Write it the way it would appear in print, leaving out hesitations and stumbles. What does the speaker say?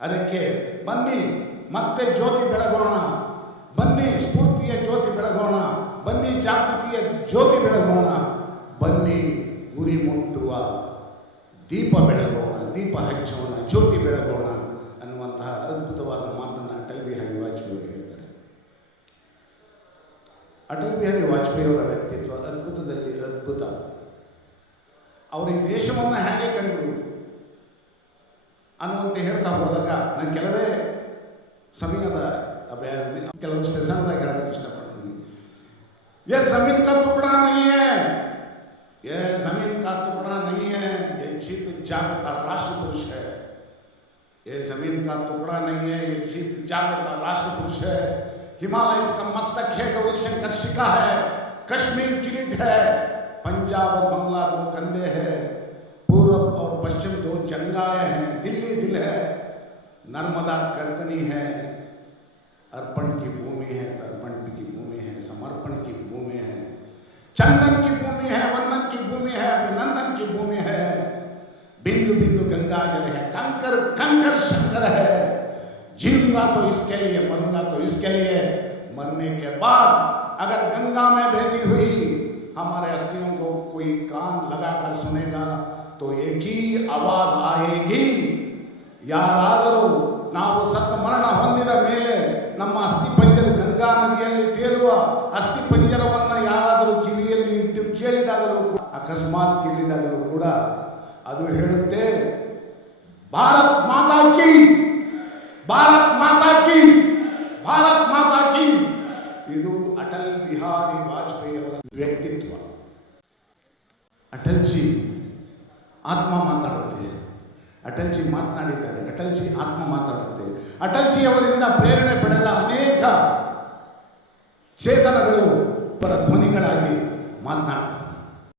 ಅದಕ್ಕೆ ಬನ್ನಿ ಮತ್ತೆ ಜ್ಯೋತಿ ಬೆಳಗೋಣ, ಬನ್ನಿ ಸ್ಫೂರ್ತಿಯ ಜ್ಯೋತಿ ಬೆಳಗೋಣ, ಬನ್ನಿ ಜಾಗೃತಿಯ ಜ್ಯೋತಿ ಬೆಳಗೋಣ, ಬನ್ನಿ ಗುರಿ ಮುಟ್ಟುವ ದೀಪ ಬೆಳಗೋಣ, ದೀಪ ಹಚ್ಚೋಣ, ಜ್ಯೋತಿ ಬೆಳಗೋಣ ಅನ್ನುವಂತಹ ಅದ್ಭುತವಾದ ಮಾತನ್ನು ಅಟಲ್ ಬಿಹಾರಿ ವಾಜಪೇಯಿ ಹೇಳಿದ್ದಾರೆ. ಅಟಲ್ ಬಿಹಾರಿ ವಾಜಪೇಯಿ ಅವರ ವ್ಯಕ್ತಿತ್ವ ಅದ್ಭುತದಲ್ಲಿ ಅದ್ಭುತ. ಅವರು ಈ ದೇಶವನ್ನು ಹೇಗೆ ಕಂಡರು ಅನ್ನುವಂತೆ ಹೇಳ್ತಾ ಹೋದಾಗ ನಾನು ಕೆಲವೇ ಸಮಯದ ಕೆಲವಷ್ಟೇ ಸಣ್ಣದಾಗಿ ಹೇಳೋದಕ್ಕೆ ಇಷ್ಟಪಡ್ತೀನಿ. ये जमीन का टुकड़ा नहीं है, ये जमीन का टुकड़ा नहीं है, ये जीत जागता राष्ट्र पुरुष है. ये जमीन का टुकड़ा नहीं है, ये जीत जागता राष्ट्र पुरुष है. हिमालय इसका मस्तक है, गौरी शंकर शिखा है, कश्मीर किरीट है, पंजाब और बंगला दो कंधे हैं, पूर्व और पश्चिम दो जंगाएं हैं, दिल्ली दिल है, नर्मदा कर्तनी है, अर्पण की भूमि है, तर्पण की भूमि है, समर्पण की भूमि है, चंदन की भूमि है, वंदन की भूमि है, अभिनंदन की भूमि है, बिंदु बिंदु गंगा जल है, कंकर कंकर शंकर है. जीऊंगा तो इसके लिए, मरूंगा तो इसके लिए. मरने के बाद अगर गंगा में बहती हुई हमारे अस्थियों को कोई कान लगाकर सुनेगा तो एक ही आवाज आएगी, ಯಾರಾದರೂ ನಾವು ಸತ್ತ ಮರಣ ಹೊಂದಿದ ಮೇಲೆ ನಮ್ಮ ಅಸ್ಥಿಪಂಜರ ಗಂಗಾ ನದಿಯಲ್ಲಿ ತೇಲುವ ಅಸ್ಥಿಪಂಜರವನ್ನು ಯಾರಾದರೂ ಕಿವಿಯಲ್ಲಿ ಇಟ್ಟು ಕೇಳಿದಾಗಲೂ ಅಕಸ್ಮಾತ್ ಕೇಳಿದಾಗಲೂ ಕೂಡ ಅದು ಹೇಳುತ್ತೆ, ಭಾರತ್ ಮಾತಾ ಕಿ, ಭಾರತ್ ಮಾತಾ ಕಿ, ಭಾರತ್ ಮಾತಾ ಕಿ. ಇದು ಅಟಲ್ ಬಿಹಾರಿ ವಾಜಪೇಯಿ ಅವರ ವ್ಯಕ್ತಿತ್ವ. ಅಟಲ್ಜಿ ಆತ್ಮ ಮಾತಾಡುತ್ತೆ, ಅಟಲ್ಜಿ ಮಾತನಾಡಿದ್ದಾರೆ, ಅಟಲ್ಜಿ ಆತ್ಮ ಮಾತಾಡುತ್ತೆ. ಅಟಲ್ಜಿ ಅವರಿಂದ ಪ್ರೇರಣೆ ಪಡೆದ ಅನೇಕ ಚೇತನಗಳು ಪರ ಧ್ವನಿಗಳಾಗಿ ಮಾತನಾಡ್ತಾರೆ.